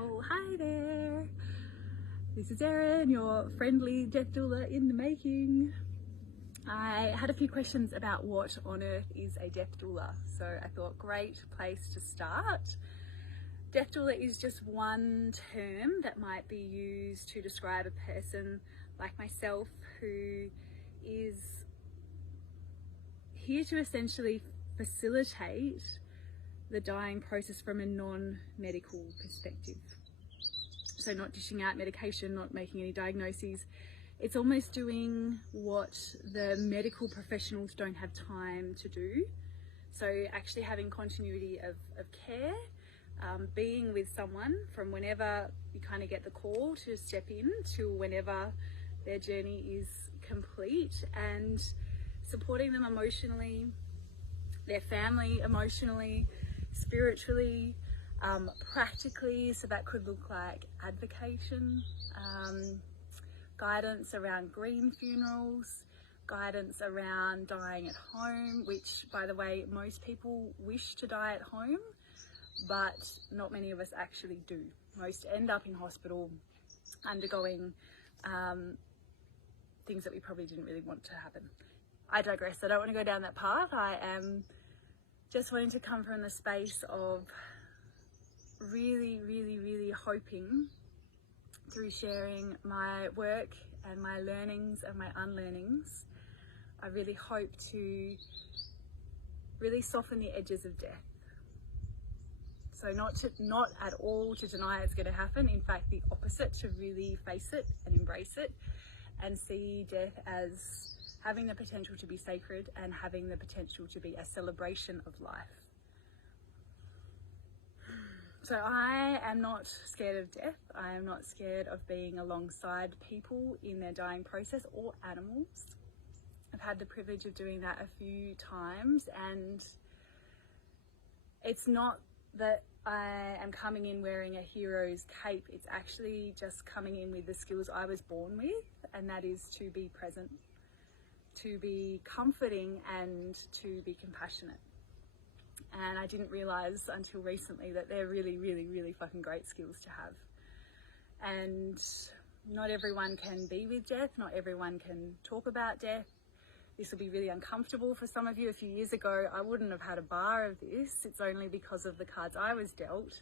Oh, hi there. This is Erin, your friendly death doula in the making. I had a few questions about what on earth is a death doula, so I thought great place to start. Death doula is just one term that might be used to describe a person like myself who is here to essentially facilitate the dying process from a non-medical perspective. So not dishing out medication, not making any diagnoses. It's almost doing what the medical professionals don't have time to do. So actually having continuity of care, being with someone from whenever you kind of get the call to step in to whenever their journey is complete, and supporting them emotionally, their family emotionally, spiritually, practically. So that could look like advocation, guidance around green funerals, guidance around dying at home, which, by the way, most people wish to die at home, but not many of us actually do. Most end up in hospital undergoing things that we probably didn't really want to happen. I digress. I don't want to go down that path. I am just wanting to come from the space of really hoping, through sharing my work and my learnings and my unlearnings, I really hope to really soften the edges of death. So not at all to deny it's going to happen. In fact, the opposite, to really face it and embrace it and see death as having the potential to be sacred and having the potential to be a celebration of life. So I am not scared of death. I am not scared of being alongside people in their dying process, or animals. I've had the privilege of doing that a few times, and it's not that I am coming in wearing a hero's cape. It's actually just coming in with the skills I was born with, and that is to be present, to be comforting, and to be compassionate. And I didn't realize until recently that they're really fucking great skills to have. And not everyone can be with death, not everyone can talk about death. This will be really uncomfortable for some of you. A few years ago, I wouldn't have had a bar of this. It's only because of the cards I was dealt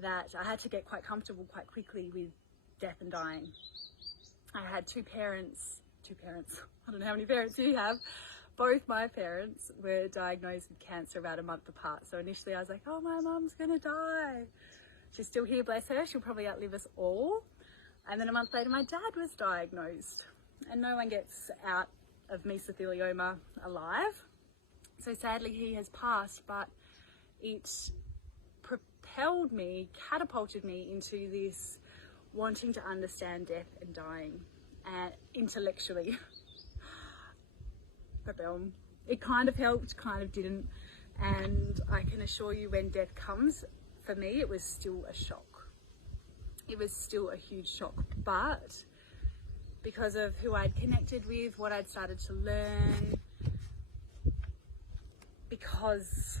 that I had to get quite comfortable quite quickly with death and dying. I had two parents, I don't know how many parents you have. Both my parents were diagnosed with cancer about a month apart. So initially I was like, oh, my mum's gonna die. She's still here, bless her. She'll probably outlive us all. And then a month later, my dad was diagnosed. And no one gets out of mesothelioma alive. So sadly he has passed, but it propelled me, catapulted me into this wanting to understand death and dying intellectually. It kind of helped, kind of didn't. And I can assure you, when death comes, for me, it was still a shock. It was still a huge shock. But because of who I'd connected with, what I'd started to learn, because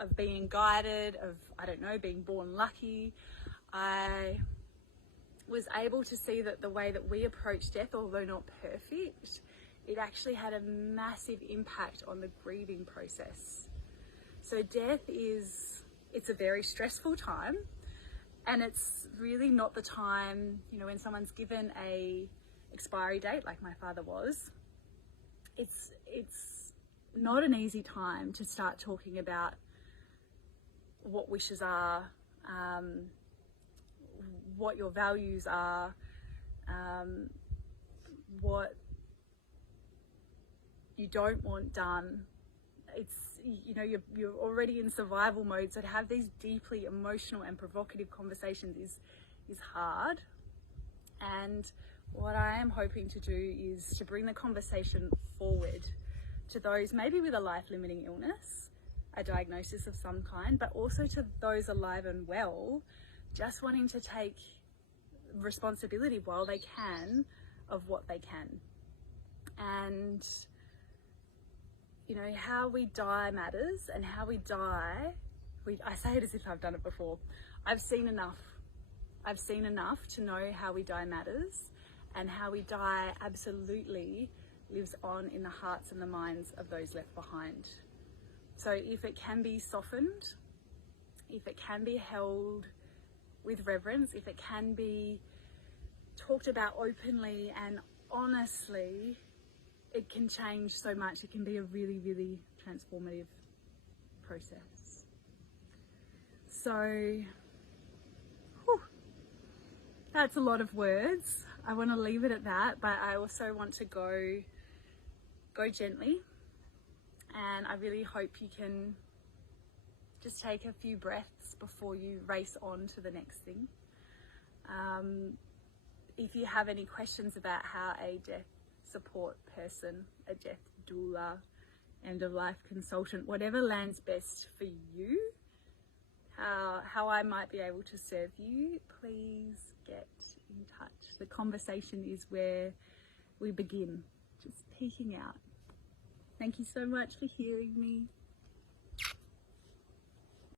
of being guided, of, I don't know, being born lucky, I was able to see that the way that we approach death, although not perfect, it actually had a massive impact on the grieving process. So death it's a very stressful time, and it's really not the time, when someone's given a expiry date, like my father was, it's not an easy time to start talking about what wishes are, what your values are, what you don't want done. It's, you're already in survival mode, so to have these deeply emotional and provocative conversations is hard. And what I am hoping to do is to bring the conversation forward to those maybe with a life-limiting illness, a diagnosis of some kind, but also to those alive and well, just wanting to take responsibility while they can of what they can. And how we die matters, and how we die I say it as if I've done it before. I've seen enough. I've seen enough to know how we die matters, and how we die absolutely lives on in the hearts and the minds of those left behind. So if it can be softened, if it can be held with reverence, if it can be talked about openly and honestly, it can change so much. It can be a really, really transformative process. So, whew, that's a lot of words. I want to leave it at that, but I also want to go gently, and I really hope you can just take a few breaths before you race on to the next thing. If you have any questions about how a death support person, a death doula, end of life consultant, whatever lands best for you, how I might be able to serve you, please get in touch. The conversation is where we begin, just peeking out. Thank you so much for hearing me.